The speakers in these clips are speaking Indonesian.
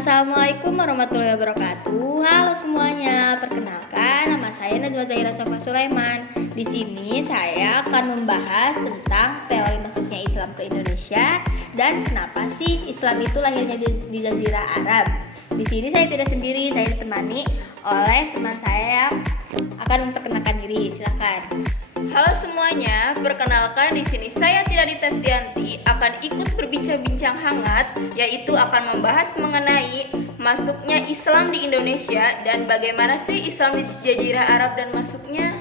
Assalamualaikum warahmatullahi wabarakatuh. Halo semuanya, perkenalkan nama saya Najwa Zahira Safa Sulaiman. Di sini saya akan membahas tentang teori masuknya Islam ke Indonesia dan kenapa sih Islam itu lahirnya di Jazirah Arab. Di sini saya tidak sendiri, saya ditemani oleh teman saya yang akan memperkenalkan diri. Silakan. Halo semuanya, perkenalkan di sini saya Tiradi Tasdianti akan ikut berbincang-bincang hangat, yaitu akan membahas mengenai masuknya Islam di Indonesia dan bagaimana sih Islam di Jazirah Arab dan masuknya.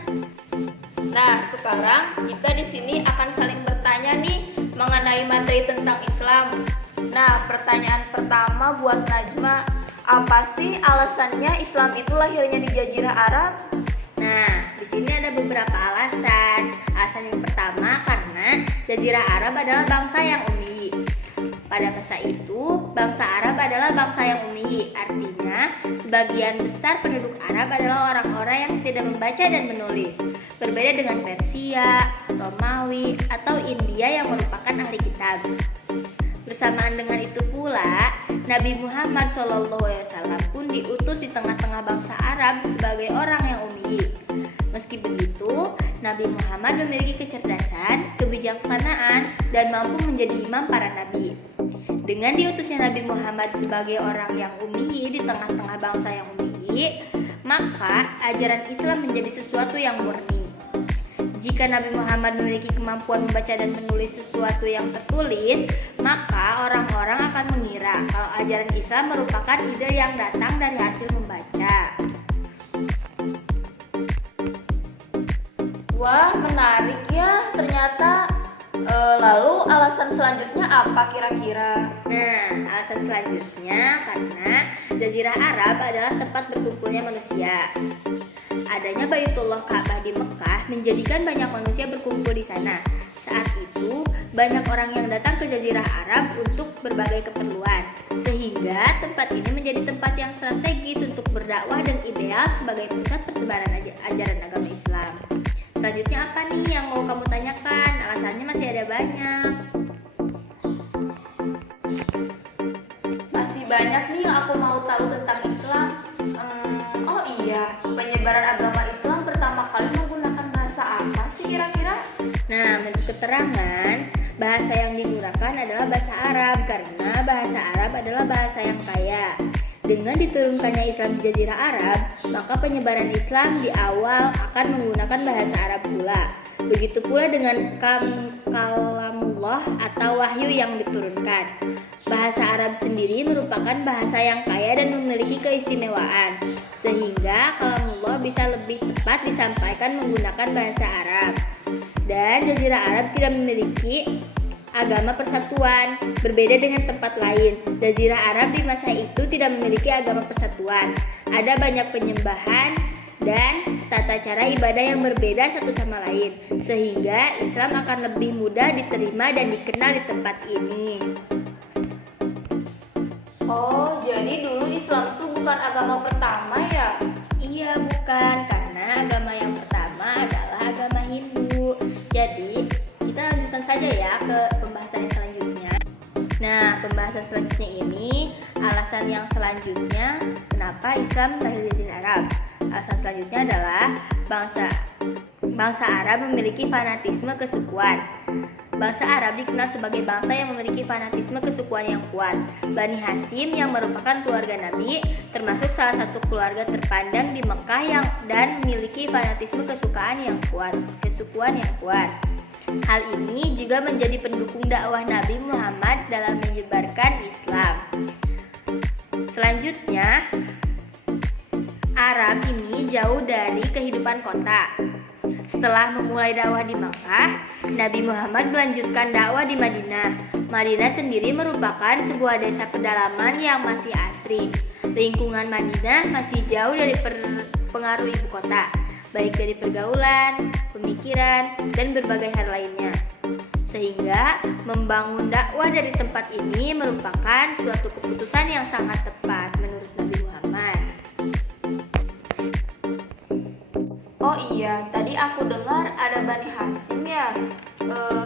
Nah, sekarang kita di sini akan saling bertanya nih mengenai materi tentang Islam. Nah, pertanyaan pertama buat Najma, apa sih alasannya Islam itu lahirnya di Jazirah Arab? Nah, di sini ada beberapa alasan. Alasan yang pertama karena Jazirah Arab adalah bangsa yang ummi. Pada masa itu, bangsa Arab adalah bangsa yang ummi. Artinya, sebagian besar penduduk Arab adalah orang-orang yang tidak membaca dan menulis. Berbeda dengan Persia, Romawi, atau India yang merupakan ahli kitab. Bersamaan dengan itu pula, Nabi Muhammad SAW pun diutus di tengah-tengah bangsa Arab sebagai orang yang ummi. Meski begitu, Nabi Muhammad memiliki kecerdasan, kebijaksanaan, dan mampu menjadi imam para nabi. Dengan diutusnya Nabi Muhammad sebagai orang yang ummi di tengah-tengah bangsa yang ummi, maka ajaran Islam menjadi sesuatu yang murni. Jika Nabi Muhammad memiliki kemampuan membaca dan menulis sesuatu yang tertulis, maka orang-orang akan mengira kalau ajaran Islam merupakan ide yang datang dari hasil membaca. Wah, menarik ya ternyata. Lalu alasan selanjutnya apa kira-kira? Nah, alasan selanjutnya karena Jazirah Arab adalah tempat berkumpulnya manusia. Adanya Baitullah Ka'bah di Mekah menjadikan banyak manusia berkumpul di sana. Saat itu, banyak orang yang datang ke Jazirah Arab untuk berbagai keperluan, sehingga tempat ini menjadi tempat yang strategis untuk berdakwah dan ideal sebagai pusat persebaran ajaran agama Islam. Selanjutnya apa nih yang mau kamu tanyakan? Alasannya masih ada banyak. Masih banyak nih yang aku mau tahu tentang Islam. Oh iya, penyebaran agama Islam pertama kali menggunakan bahasa apa sih kira-kira? Nah, menurut keterangan, bahasa yang digunakan adalah bahasa Arab karena bahasa Arab adalah bahasa yang kaya. Dengan diturunkannya Islam di Jazirah Arab, maka penyebaran Islam di awal akan menggunakan bahasa Arab pula. Begitu pula dengan kalamullah atau wahyu yang diturunkan. Bahasa Arab sendiri merupakan bahasa yang kaya dan memiliki keistimewaan, sehingga kalamullah bisa lebih tepat disampaikan menggunakan bahasa Arab. Dan Jazirah Arab tidak memiliki agama persatuan, berbeda dengan tempat lain. Jazirah Arab di masa itu tidak memiliki agama persatuan. Ada banyak penyembahan dan tata cara ibadah yang berbeda satu sama lain, sehingga Islam akan lebih mudah diterima dan dikenal di tempat ini. Oh, jadi dulu Islam itu bukan agama pertama ya? Iya, bukan, karena agama yang pertama adalah agama Hindu. Jadi, kita lanjutkan saja ya ke pembahasan yang selanjutnya. Nah, pembahasan selanjutnya ini alasan yang selanjutnya kenapa Islam lahir di Jazirah Arab. Alasan selanjutnya adalah bangsa Arab memiliki fanatisme kesukuan. Bangsa Arab dikenal sebagai bangsa yang memiliki fanatisme kesukuan yang kuat. Bani Hashim yang merupakan keluarga Nabi termasuk salah satu keluarga terpandang di Mekah dan memiliki fanatisme kesukuan yang kuat. Hal ini juga menjadi pendukung dakwah Nabi Muhammad dalam menyebarkan Islam. Selanjutnya, Arab ini jauh dari kehidupan kota. Setelah memulai dakwah di Makkah, Nabi Muhammad melanjutkan dakwah di Madinah. Madinah sendiri merupakan sebuah desa pedalaman yang masih asri. Lingkungan Madinah masih jauh dari pengaruh ibu kota, baik dari pergaulan, pemikiran, dan berbagai hal lainnya. Sehingga membangun dakwah dari tempat ini merupakan suatu keputusan yang sangat tepat menurut Nabi Muhammad. Oh iya, tadi aku dengar ada Bani Hashim ya.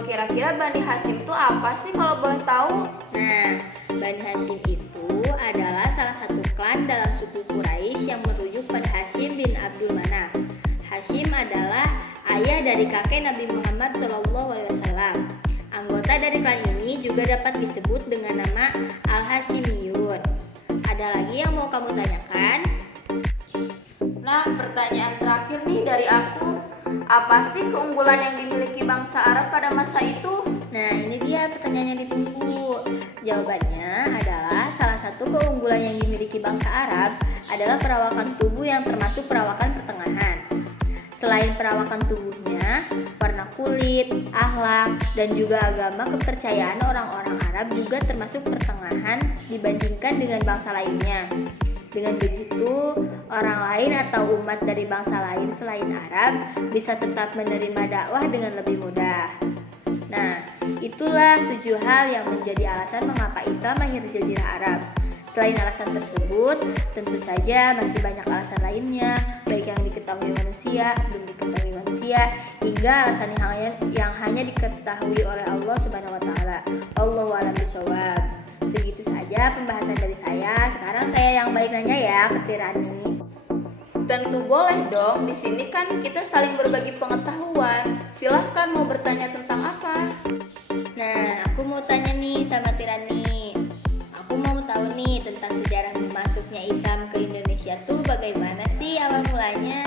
Kira-kira Bani Hashim itu apa sih kalau boleh tahu? Nah, Bani Hashim itu adalah salah dari kakek Nabi Muhammad SAW. Anggota dari klan ini juga dapat disebut dengan nama Al-Hashimiyun. Ada lagi yang mau kamu tanyakan? Nah, pertanyaan terakhir nih dari aku. Apa sih keunggulan yang dimiliki bangsa Arab pada masa itu? Nah, ini dia pertanyaan yang ditunggu. Jawabannya adalah salah satu keunggulan yang dimiliki bangsa Arab adalah perawakan tubuh yang termasuk perawakan pertengahan. Selain perawakan tubuhnya, warna kulit, akhlak, dan juga agama kepercayaan orang-orang Arab juga termasuk pertengahan dibandingkan dengan bangsa lainnya. Dengan begitu, orang lain atau umat dari bangsa lain selain Arab bisa tetap menerima dakwah dengan lebih mudah. Nah, itulah 7 hal yang menjadi alasan mengapa Islam lahir di Jazirah Arab. Selain alasan tersebut, tentu saja masih banyak alasan lainnya, baik yang diketahui manusia, belum diketahui manusia, hingga alasan yang hanya diketahui oleh Allah Subhanahu wa taala. Allahu a'lam bishawab. Segitu saja pembahasan dari saya. Sekarang saya yang balik nanya ya ke Tirani. Tentu boleh dong, di sini kan kita saling berbagi pengetahuan. Silahkan mau bertanya tentang apa? Nah, aku mau tanya nih sama Tirani. Aku mau tahu nih tentang sejarah masuknya Islam ke Indonesia tuh bagaimana sih awal mulanya?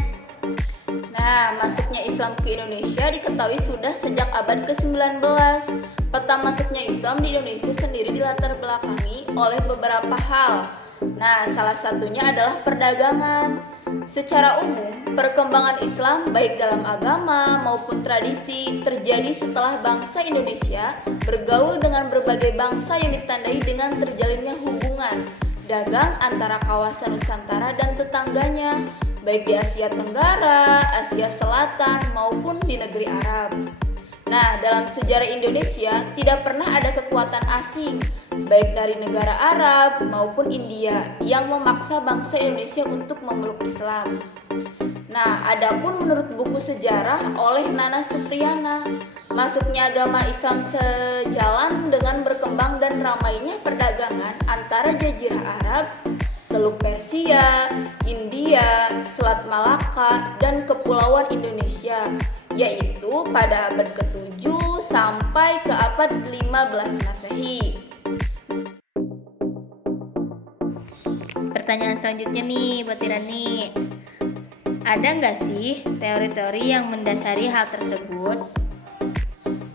Nah, masuknya Islam ke Indonesia diketahui sudah sejak abad ke-19. Peta masuknya Islam di Indonesia sendiri dilatar belakangi oleh beberapa hal. Nah, salah satunya adalah perdagangan. Secara umum, perkembangan Islam baik dalam agama maupun tradisi terjadi setelah bangsa Indonesia bergaul dengan berbagai bangsa yang ditandai dengan terjalinnya hubungan dagang antara kawasan Nusantara dan tetangganya, baik di Asia Tenggara, Asia Selatan, maupun di negeri Arab. Nah, dalam sejarah Indonesia tidak pernah ada kekuatan asing, baik dari negara Arab maupun India, yang memaksa bangsa Indonesia untuk memeluk Islam. Nah, adapun menurut buku sejarah oleh Nana Supriyana, masuknya agama Islam sejalan dengan berkembang dan ramainya perdagangan antara Jazirah Arab, Teluk Persia, India, Selat Malaka, dan Kepulauan Indonesia, yaitu pada abad ke-7 sampai ke abad 15 Masehi. Pertanyaan selanjutnya nih buat Tirani. Ada nggak sih teori-teori yang mendasari hal tersebut?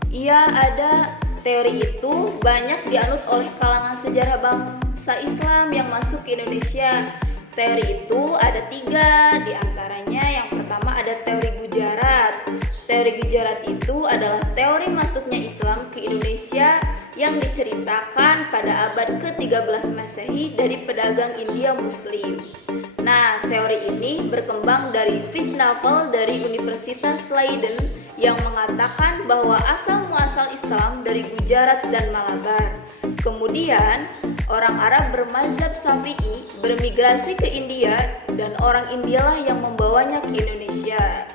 Iya, ada. Teori itu banyak dianut oleh kalangan sejarah bangsa Islam yang masuk ke Indonesia. Teori itu ada 3, diantaranya yang pertama ada teori Gujarat. Teori Gujarat itu adalah teori masuknya Islam ke Indonesia yang diceritakan pada abad ke-13 Masehi dari pedagang India Muslim. Nah, teori ini berkembang dari Visnaval dari Universitas Leiden yang mengatakan bahwa asal-muasal Islam dari Gujarat dan Malabar. Kemudian, orang Arab bermazhab Syafi'i bermigrasi ke India dan orang Indialah yang membawanya ke Indonesia.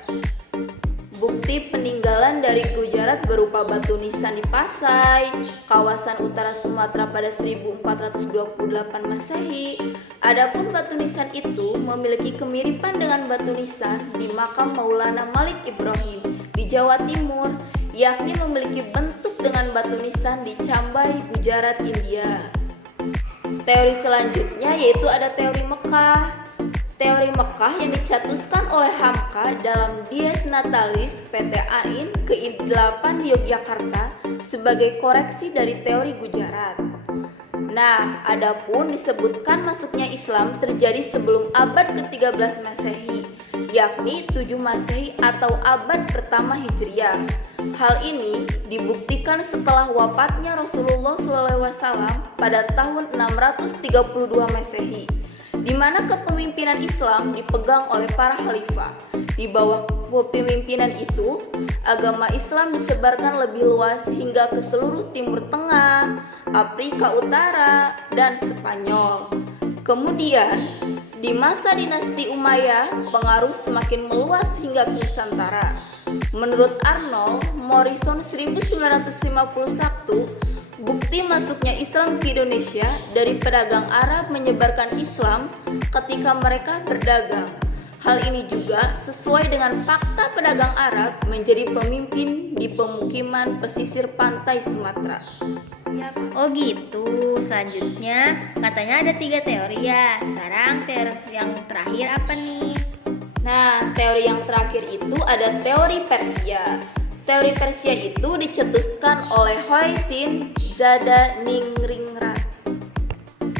Bukti peninggalan dari Gujarat berupa batu nisan di Pasai, kawasan utara Sumatera pada 1428 Masehi. Adapun batu nisan itu memiliki kemiripan dengan batu nisan di makam Maulana Malik Ibrahim di Jawa Timur, yakni memiliki bentuk dengan batu nisan di Cambai, Gujarat, India. Teori selanjutnya yaitu ada teori Mekah. Teori Mekah yang dicetuskan oleh Hamka dalam Dies Natalis PT Ain ke-8 di Yogyakarta sebagai koreksi dari teori Gujarat. Nah, adapun disebutkan masuknya Islam terjadi sebelum abad ke-13 Masehi, yakni 7 Masehi atau abad pertama Hijriah. Hal ini dibuktikan setelah wafatnya Rasulullah SAW pada tahun 632 Masehi, di mana kepemimpinan Islam dipegang oleh para khalifah. Di bawah kepemimpinan itu, agama Islam disebarkan lebih luas hingga ke seluruh Timur Tengah, Afrika Utara, dan Spanyol. Kemudian, di masa dinasti Umayyah, pengaruh semakin meluas hingga ke Nusantara. Menurut Arnold Morrison 1951, bukti masuknya Islam ke Indonesia dari pedagang Arab menyebarkan Islam ketika mereka berdagang. Hal ini juga sesuai dengan fakta pedagang Arab menjadi pemimpin di pemukiman pesisir pantai Sumatera. Oh gitu. Selanjutnya katanya ada 3 teori ya. Sekarang teori yang terakhir apa nih? Nah, teori yang terakhir itu ada teori Persia. Teori Persia itu dicetuskan oleh Hoisin Zadaningrat.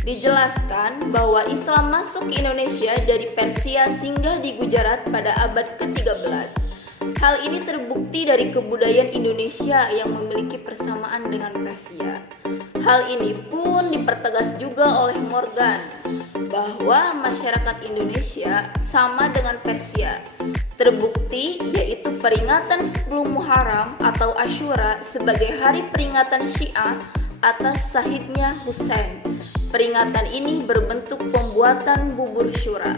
Dijelaskan bahwa Islam masuk ke Indonesia dari Persia singgah di Gujarat pada abad ke-13. Hal ini terbukti dari kebudayaan Indonesia yang memiliki persamaan dengan Persia. Hal ini pun dipertegas juga oleh Morgan bahwa masyarakat Indonesia sama dengan Persia. Terbukti yaitu peringatan 10 Muharram atau Asyura sebagai hari peringatan Syiah atas syahidnya Husain. Peringatan ini berbentuk pembuatan bubur syura.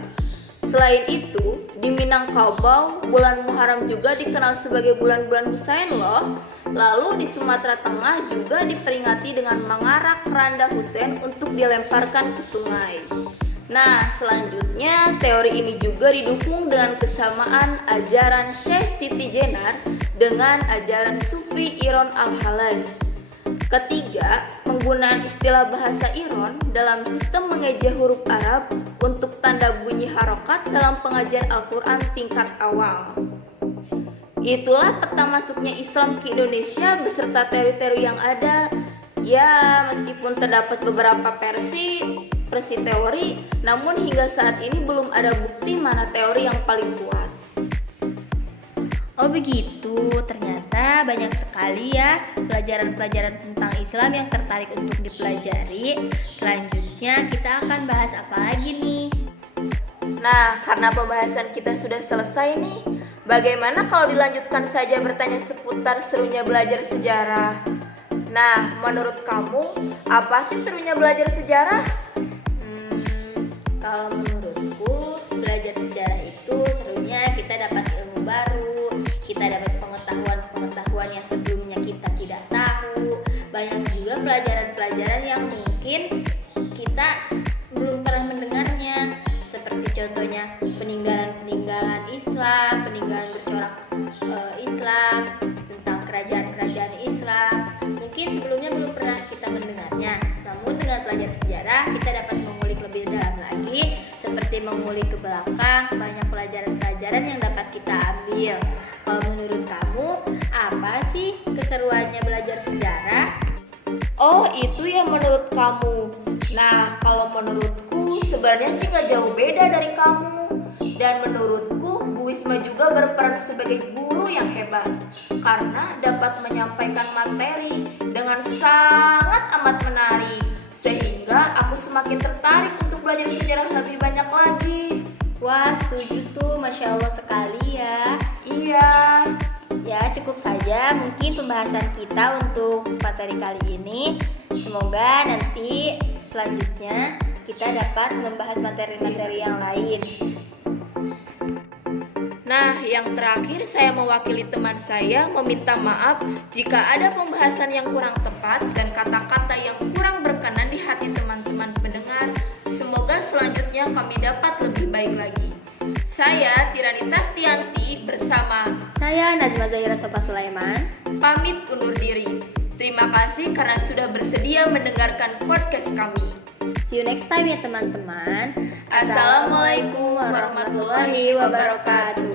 Selain itu, di Minangkabau, bulan Muharram juga dikenal sebagai bulan-bulan Husain loh. Lalu di Sumatera Tengah juga diperingati dengan mengarak keranda Husain untuk dilemparkan ke sungai. Nah, selanjutnya teori ini juga didukung dengan kesamaan ajaran Syekh Siti Jenar dengan ajaran Sufi Iron Al-Halaz. Ketiga, penggunaan istilah bahasa Iron dalam sistem mengeja huruf Arab untuk tanda bunyi harokat dalam pengajian Al-Quran tingkat awal. Itulah peta masuknya Islam ke Indonesia beserta teori-teori yang ada. Ya, meskipun terdapat beberapa versi teori, namun hingga saat ini belum ada bukti mana teori yang paling kuat. Oh begitu, ternyata banyak sekali ya pelajaran-pelajaran tentang Islam yang tertarik untuk dipelajari. Selanjutnya kita akan bahas apa lagi nih? Nah, karena pembahasan kita sudah selesai nih, bagaimana kalau dilanjutkan saja bertanya seputar serunya belajar sejarah? Nah, menurut kamu, apa sih serunya belajar sejarah? Kalau menurutku, belajar sejarah itu serunya kita dapat ilmu baru, kita dapat pengetahuan-pengetahuan yang sebelumnya kita tidak tahu. Banyak juga pelajaran-pelajaran yang mungkin kita belum pernah mendengarnya, seperti contohnya peninggalan-peninggalan Islam, peninggalan bercorak Islam, tentang kerajaan-kerajaan Islam. Mungkin sebelumnya belum pernah kita mendengarnya. Namun dengan pelajaran sejarah kita dapat mengulik lebih dalam lagi, seperti mengulik ke belakang, banyak pelajaran-pelajaran yang dapat kita ambil. Kalau menurut kamu, apa sih keseruannya belajar sejarah? Oh, itu yang menurut kamu. Nah, kalau menurutku sebenarnya sih gak jauh beda dari kamu. Dan menurutku, Bu Wisma juga berperan sebagai guru yang hebat karena dapat menyampaikan materi dengan sangat amat menarik, sehingga aku semakin tertarik untuk belajar sejarah lebih banyak lagi. Wah, setuju tuh, Masya Allah sekali ya. Iya. Ya, cukup saja mungkin pembahasan kita untuk materi kali ini. Semoga nanti selanjutnya kita dapat membahas materi-materi yang lain. Nah, yang terakhir saya mewakili teman saya meminta maaf jika ada pembahasan yang kurang tepat dan kata-kata yang kurang berkenan di hati teman-teman pendengar. Semoga selanjutnya kami dapat lebih baik lagi. Saya Tirani Tastianti bersama Saya Najma Zahira Sofa Sulaiman pamit undur diri. Terima kasih karena sudah bersedia mendengarkan podcast kami. See you next time ya teman-teman. Assalamualaikum warahmatullahi wabarakatuh.